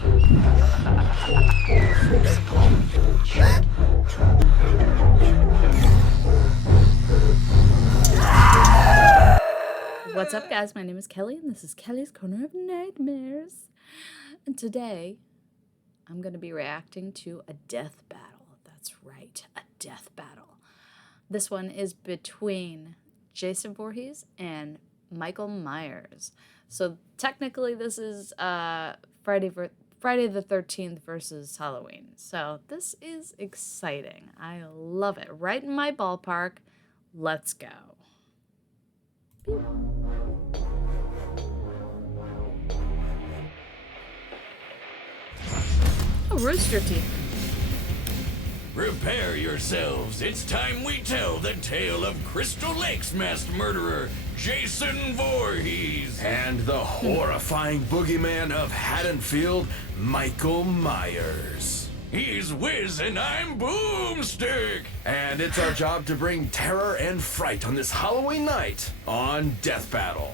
What's up, guys? My name is Kelly, and this is Kelly's Corner of Nightmares. And today, I'm going to be reacting to a death battle. That's right, a death battle. This one is between Jason Voorhees and Michael Myers. So technically, this is Friday the 13th versus Halloween. So this is exciting. I love it. Right in my ballpark. Let's go. A Rooster Teeth. Prepare yourselves. It's time we tell the tale of Crystal Lake's masked murderer, Jason Voorhees. And the horrifying boogeyman of Haddonfield, Michael Myers. He's Wiz and I'm Boomstick. And it's our job to bring terror and fright on this Halloween night on Death Battle.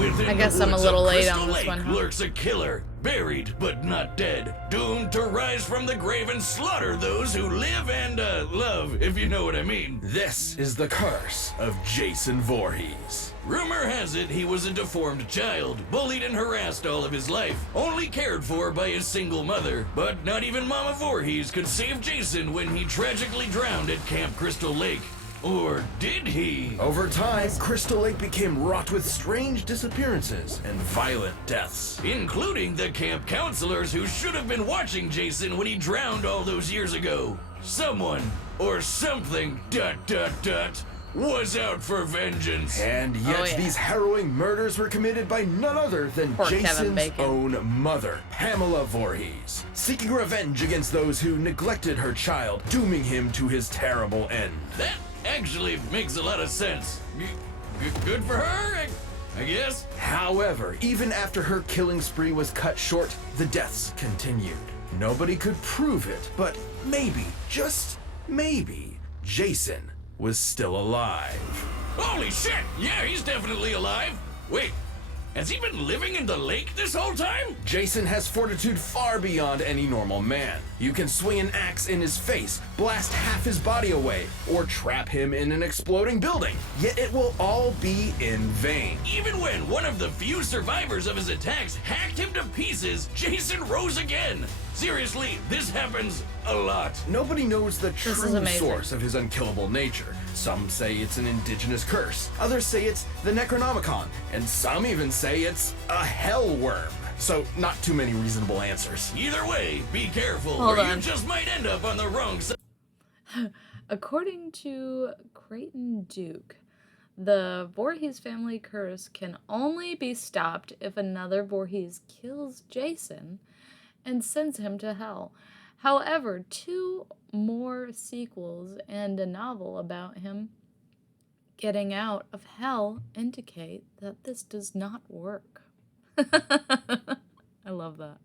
Within I guess the I'm a woods little of late Crystal on this Lake one, huh? lurks a killer, buried but not dead, doomed to rise from the grave and slaughter those who live and love, if you know what I mean. This is the curse of Jason Voorhees. Rumor has it he was a deformed child, bullied and harassed all of his life, only cared for by his single mother. But not even Mama Voorhees could save Jason when he tragically drowned at Camp Crystal Lake. Or did he? Over time, Crystal Lake became wrought with strange disappearances and violent deaths. Including the camp counselors who should have been watching Jason when he drowned all those years ago. Someone, or something, ... was out for vengeance. And yet these harrowing murders were committed by none other than Poor Kevin Jason's Bacon. own mother, Pamela Voorhees, seeking revenge against those who neglected her child, dooming him to his terrible end. That actually makes a lot of sense. Good for her, I guess. However, even after her killing spree was cut short, the deaths continued. Nobody could prove it, but maybe, just maybe, Jason was still alive. Holy shit! Yeah, he's definitely alive. Wait, has he been living in the lake this whole time? Jason has fortitude far beyond any normal man. You can swing an axe in his face, blast half his body away, or trap him in an exploding building. Yet it will all be in vain. Even when one of the few survivors of his attacks hacked him to pieces, Jason rose again. Seriously, this happens a lot. Nobody knows the is true amazing. source of his unkillable nature. Some say it's an indigenous curse, others say it's the Necronomicon, and some even say it's a hell worm. So, not too many reasonable answers. Either way, be careful, Hold or on. you just might end up on the wrong side. According to Creighton Duke, the Voorhees family curse can only be stopped if another Voorhees kills Jason and sends him to hell. However, 2 more sequels and a novel about him getting out of hell indicate that this does not work. I love that.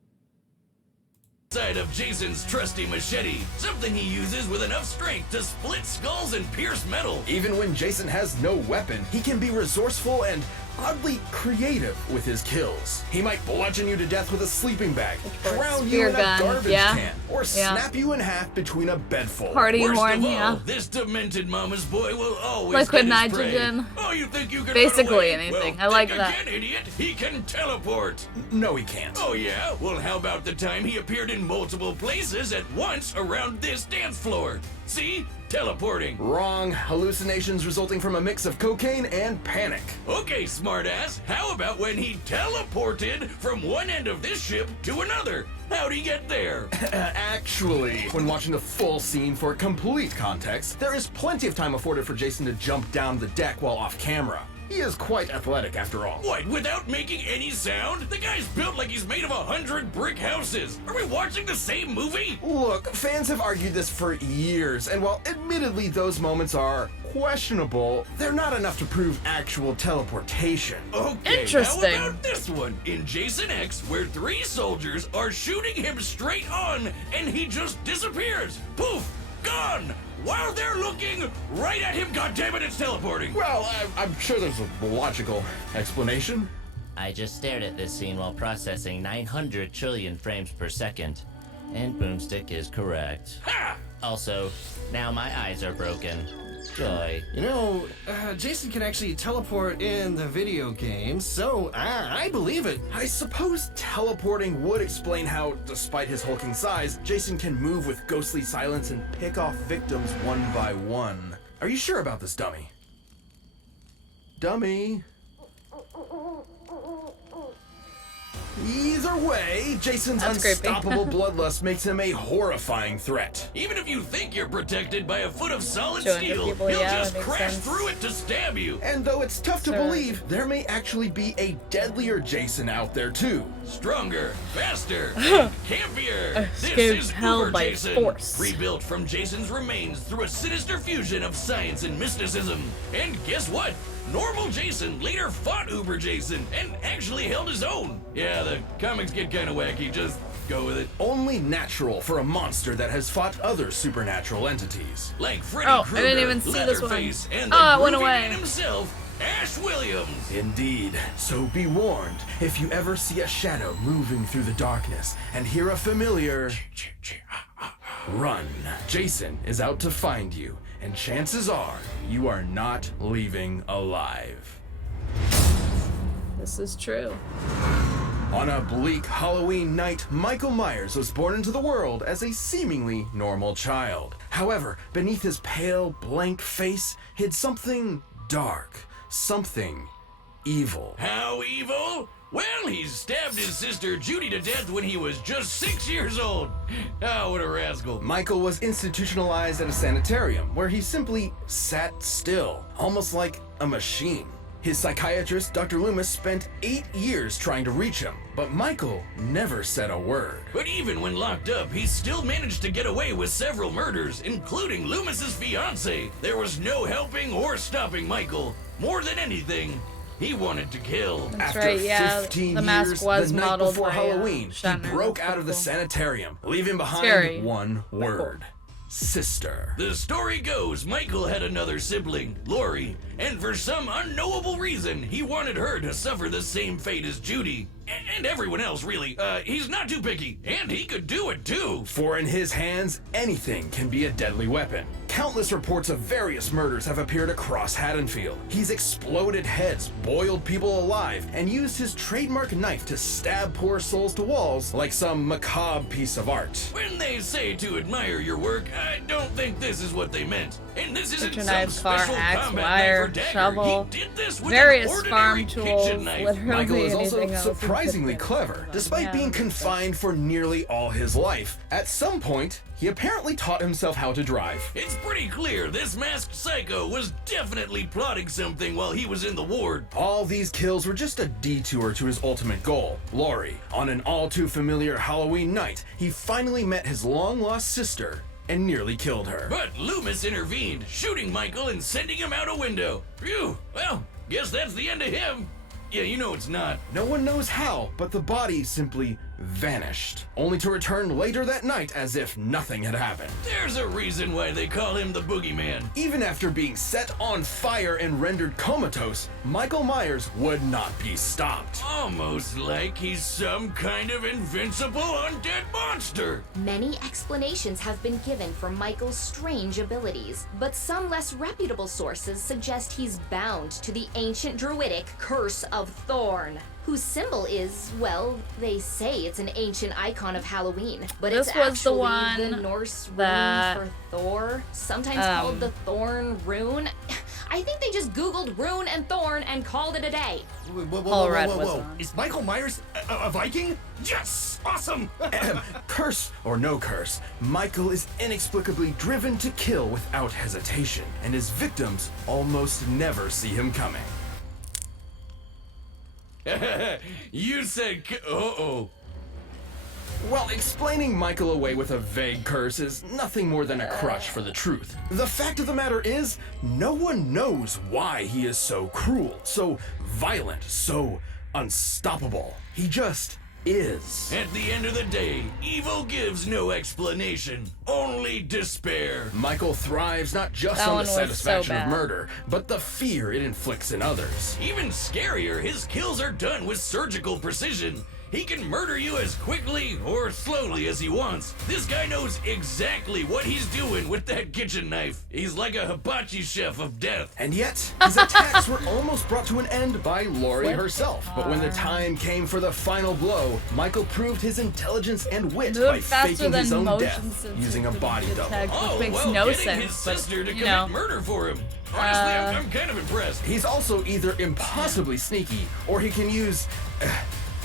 Side of Jason's trusty machete, something he uses with enough strength to split skulls and pierce metal. Even when Jason has no weapon, he can be resourceful and oddly creative with his kills. He might bludgeon you to death with a sleeping bag, Or a drown you spear in a gun, garbage yeah. can, or snap you in half between a bedful. Party Worst horn, of all, yeah. this demented mama's boy will always Liquid get his prey. nitrogen. Oh, you think you can Basically run away? anything. Well, I like think that. again, idiot. He can teleport. No, he can't. Oh yeah? Well, how about the time he appeared in multiple places at once around this dance floor? See? Teleporting. Wrong. Hallucinations resulting from a mix of cocaine and panic. Okay, smartass. How about when he teleported from one end of this ship to another? How'd he get there? Actually, when watching the full scene for complete context, there is plenty of time afforded for Jason to jump down the deck while off camera. He is quite athletic after all. What, without making any sound? The guy's built like he's made of 100 brick houses. Are we watching the same movie? Look, fans have argued this for years, and while admittedly those moments are questionable, they're not enough to prove actual teleportation. Okay, Interesting. how about this one? In Jason X, where 3 soldiers are shooting him straight on, and he just disappears. Poof! Gone! While they're looking right at him, goddammit, it's teleporting. Well, I'm sure there's a logical explanation. I just stared at this scene while processing 900 trillion frames per second. And Boomstick is correct. Ha! Also, now my eyes are broken. Joy. You know, Jason can actually teleport in the video game, so I believe it. I suppose teleporting would explain how, despite his hulking size, Jason can move with ghostly silence and pick off victims one by one. Are you sure about this, dummy? Dummy? Either way, Jason's That's creepy. unstoppable bloodlust makes him a horrifying threat. Even if you think you're protected by a foot of solid Showing the steel, people, he'll yeah, just that makes crash sense. through it to stab you. And though it's tough to Sure. believe, there may actually be a deadlier Jason out there too. Stronger, faster, and campier. Escaped This is hell Uber by Jason, force. rebuilt from Jason's remains through a sinister fusion of science and mysticism. And guess what? Normal Jason later fought Uber Jason and actually held his own. Yeah, the comics get kind of wacky. Just go with it. Only natural for a monster that has fought other supernatural entities. Like Freddy Oh, I Krueger, didn't even see this one. Leatherface, and the Oh, it went groovy away. man himself, Ash Williams. Indeed. So be warned, if you ever see a shadow moving through the darkness and hear a familiar, run. Jason is out to find you, and chances are you are not leaving alive. This is true. On a bleak Halloween night, Michael Myers was born into the world as a seemingly normal child. However, beneath his pale, blank face hid something dark, something evil. How evil? Well, he stabbed his sister Judy to death when he was just 6 years old. Oh, what a rascal. Michael was institutionalized at a sanitarium where he simply sat still, almost like a machine. His psychiatrist, Dr. Loomis, spent 8 years trying to reach him, but Michael never said a word. But even when locked up, he still managed to get away with several murders, including Loomis's fiancée. There was no helping or stopping Michael. More than anything, he wanted to kill. That's After right, yeah. 15 The mask years, was the night modeled before by, Halloween, he Shatner. broke That's out of the cool. sanitarium, leaving behind Scary. one word. Sister. The story goes Michael had another sibling, Lori, and for some unknowable reason, he wanted her to suffer the same fate as Judy. And everyone else, really. He's not too picky, and he could do it too. For in his hands, anything can be a deadly weapon. Countless reports of various murders have appeared across Haddonfield. He's exploded heads, boiled people alive, and used his trademark knife to stab poor souls to walls like some macabre piece of art. When they say to admire your work, I don't think this is what they meant. And this isn't Butcher some knives, car, special axe, combat wire, knife or dagger. shovel, He did this with various an farm ordinary tools, kitchen knife. literally Michael is also anything else you could surprisingly think of. clever, despite Yeah. being confined for nearly all his life. At some point, he apparently taught himself how to drive. It's pretty clear this masked psycho was definitely plotting something while he was in the ward. All these kills were just a detour to his ultimate goal, Lori. On an all too familiar Halloween night, he finally met his long-lost sister and nearly killed her. But Loomis intervened, shooting Michael and sending him out a window. Phew, well, guess that's the end of him. Yeah, you know it's not. No one knows how, but the body simply vanished, only to return later that night as if nothing had happened. There's a reason why they call him the Boogeyman. Even after being set on fire and rendered comatose, Michael Myers would not be stopped. Almost like he's some kind of invincible undead monster. Many explanations have been given for Michael's strange abilities, but some less reputable sources suggest he's bound to the ancient druidic Curse of Thorn, whose symbol is, well, they say it's an ancient icon of Halloween, but This it's was the actually one the Norse that, rune for Thor, sometimes called the Thorn rune. I think they just Googled rune and thorn and called it a day. Paul Rudd was on. Is Michael Myers a Viking? Yes! Awesome! Curse or no curse, Michael is inexplicably driven to kill without hesitation, and his victims almost never see him coming. You said, uh-oh. While explaining Michael away with a vague curse is nothing more than a crutch for the truth, the fact of the matter is, no one knows why he is so cruel, so violent, so unstoppable. He just is. At the end of the day, evil gives no explanation, only despair. Michael thrives not just That on one the was so satisfaction bad. of murder, but the fear it inflicts in others. Even scarier, his kills are done with surgical precision. He can murder you as quickly or slowly as he wants. This guy knows exactly what he's doing with that kitchen knife. He's like a hibachi chef of death. And yet, his attacks were almost brought to an end by Laurie Flip herself. But when the time came for the final blow, Michael proved his intelligence and wit Move by faster faking his than own motion death sensitive using a body double. detect, Oh, which makes well, no getting his sense. But sister to you commit know, murder for him. Honestly, I'm kind of impressed. He's also either impossibly sneaky, or he can use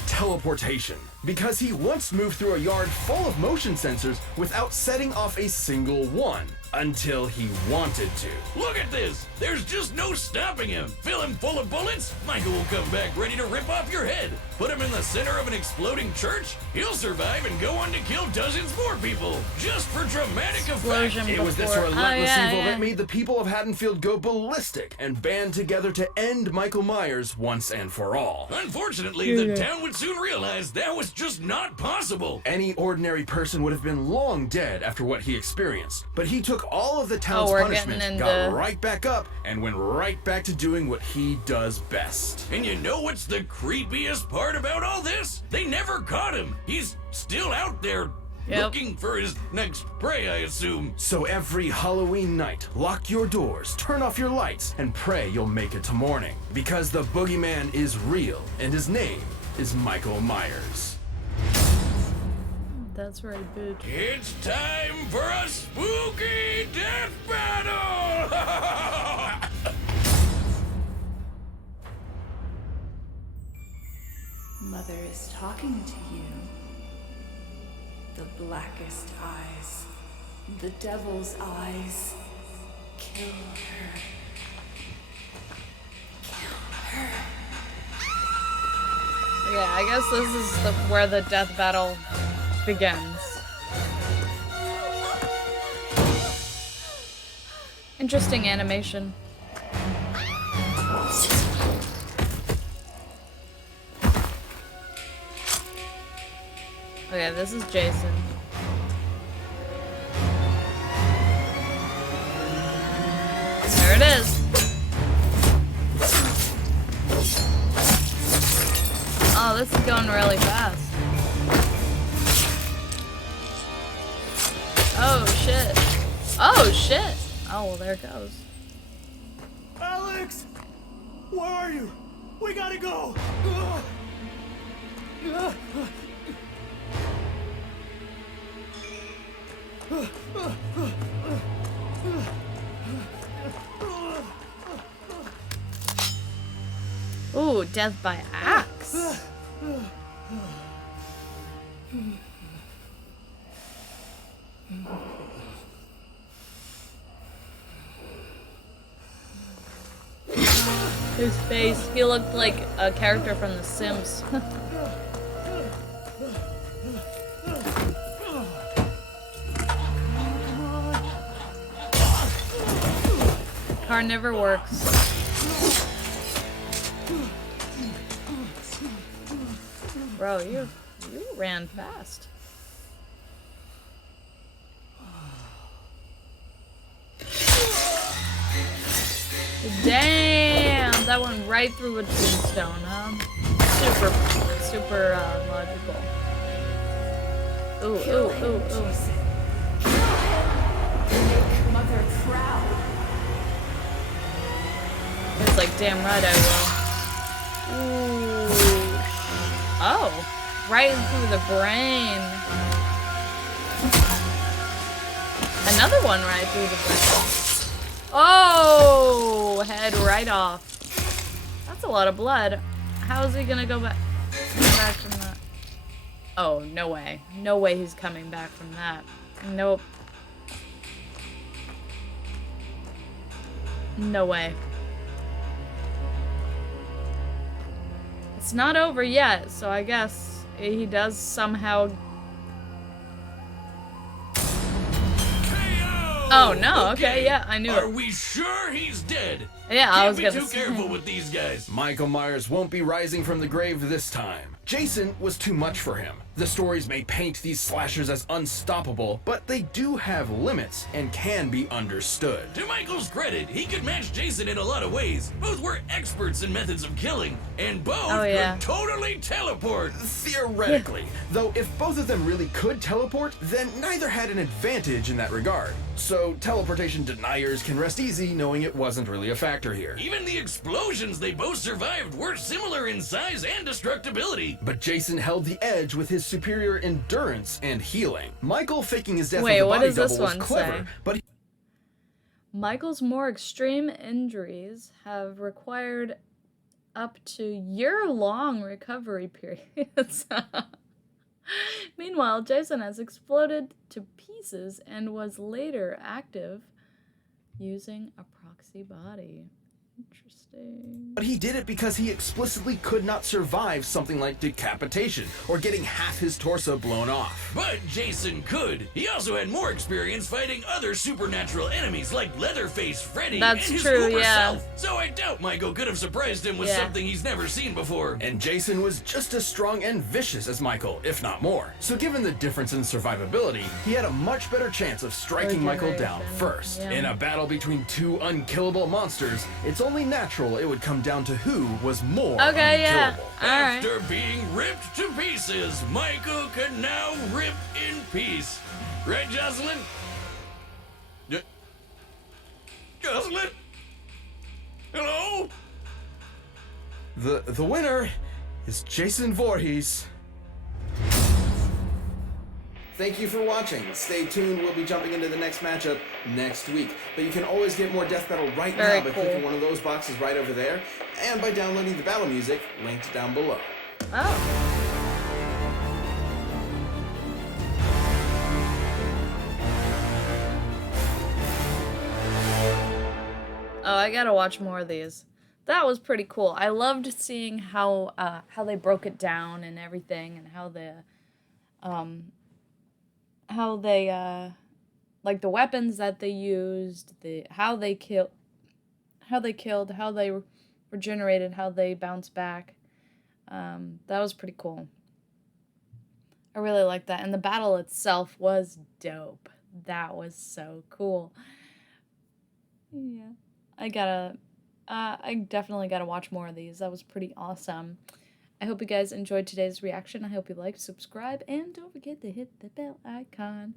teleportation. Because he once moved through a yard full of motion sensors without setting off a single one. Until he wanted to. Look at this! There's just no stopping him! Fill him full of bullets, Michael will come back ready to rip off your head. Put him in the center of an exploding church, he'll survive and go on to kill dozens more people, just for dramatic effect. explosion It was this before- relentless oh, yeah, evil yeah. that made the people of Haddonfield go ballistic and band together to end Michael Myers once and for all. Unfortunately, the town would soon realize that was just not possible. Any ordinary person would have been long dead after what he experienced, but he took all of the town's we're punishment, getting got into- right back up, and went right back to doing what he does best. And you know what's the creepiest part about all this? They never caught him. He's still out there Yep. looking for his next prey, I assume. So every Halloween night, lock your doors, turn off your lights, and pray you'll make it to morning. Because the boogeyman is real, and his name is Michael Myers. That's right, bitch. It's time for a spooky death battle! Mother is talking to you. The blackest eyes, the devil's eyes. Kill her. Yeah, I guess this is where the death battle begins. Interesting animation. Okay, this is Jason. There it is. Oh, this is going really fast. Oh, shit. Oh, shit. Oh, well, there it goes. Alex! Where are you? We gotta go! Ooh, death by axe. His face, he looked like a character from The Sims. Car never works. Bro, you ran fast. Damn, that went right through a tombstone, huh? Super logical. Ooh, ooh, ooh, ooh. Make Mother proud. It's like, damn right I will. Ooh. Oh, right through the brain. Another one right through the brain. Oh, head right off. That's a lot of blood. How is he gonna go back from that? Oh, no way. No way he's coming back from that. Nope. No way. It's not over yet, so I guess he does somehow... Oh no, okay, yeah, I knew Are it. we sure he's dead? Yeah, I Can't was be gonna too say. careful with these guys. Michael Myers won't be rising from the grave this time. Jason was too much for him. The stories may paint these slashers as unstoppable, but they do have limits and can be understood. To Michael's credit, he could match Jason in a lot of ways. Both were experts in methods of killing, and both Oh, yeah. could totally teleport. Theoretically, though if both of them really could teleport, then neither had an advantage in that regard. So teleportation deniers can rest easy knowing it wasn't really a factor here. Even the explosions they both survived were similar in size and destructibility. But Jason held the edge with his superior endurance and healing. Michael faking his death Wait, with a what body does this double was one clever, say? but Michael's more extreme injuries have required up to year-long recovery periods. Meanwhile, Jason has exploded to pieces and was later active using a proxy body. Interesting. he did it because he explicitly could not survive something like decapitation or getting half his torso blown off. But Jason could. He also had more experience fighting other supernatural enemies like Leatherface, Freddy, That's and his true, uber yeah. self. So I doubt Michael could have surprised him with Yeah. something he's never seen before. And Jason was just as strong and vicious as Michael, if not more. So given the difference in survivability, he had a much better chance of striking Michael down Regeneration, first. yeah. In a battle between two unkillable monsters, it's only natural it would come down to who was more Okay, yeah. unkillable. Alright. After being ripped to pieces, Michael can now rip in peace. Right, Jocelyn? Jocelyn? Hello? The winner is Jason Voorhees. Thank you for watching. Stay tuned. We'll be jumping into the next matchup next week. But you can always get more Death Battle right Very now by cool. clicking one of those boxes right over there and by downloading the battle music linked down below. Oh. Oh, I gotta watch more of these. That was pretty cool. I loved seeing how they broke it down and everything, and how they like the weapons that they used, how they killed, how they regenerated, how they bounced back. That was pretty cool. I really liked that, and the battle itself was dope. That was so cool. Yeah, I definitely gotta watch more of these. That was pretty awesome. I hope you guys enjoyed today's reaction. I hope you like, subscribe, and don't forget to hit the bell icon.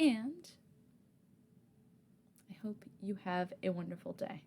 And I hope you have a wonderful day.